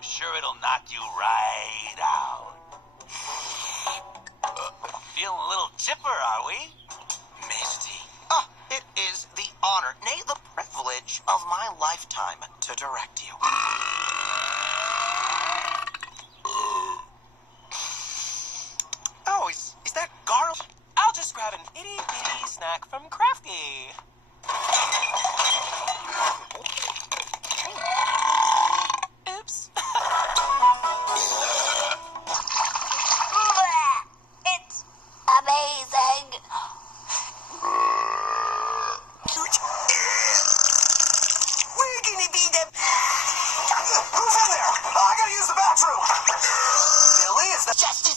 I'm sure it'll knock you right out. Feeling a little chipper, are we? Misty. It is the honor, nay, the privilege of my lifetime to direct you. Oh, is that garlic? I'll just grab an itty-bitty snack from Crafty. Oops. It's amazing. We're gonna be the... Who's in there? I gotta use the bathroom. Billy, is that... Just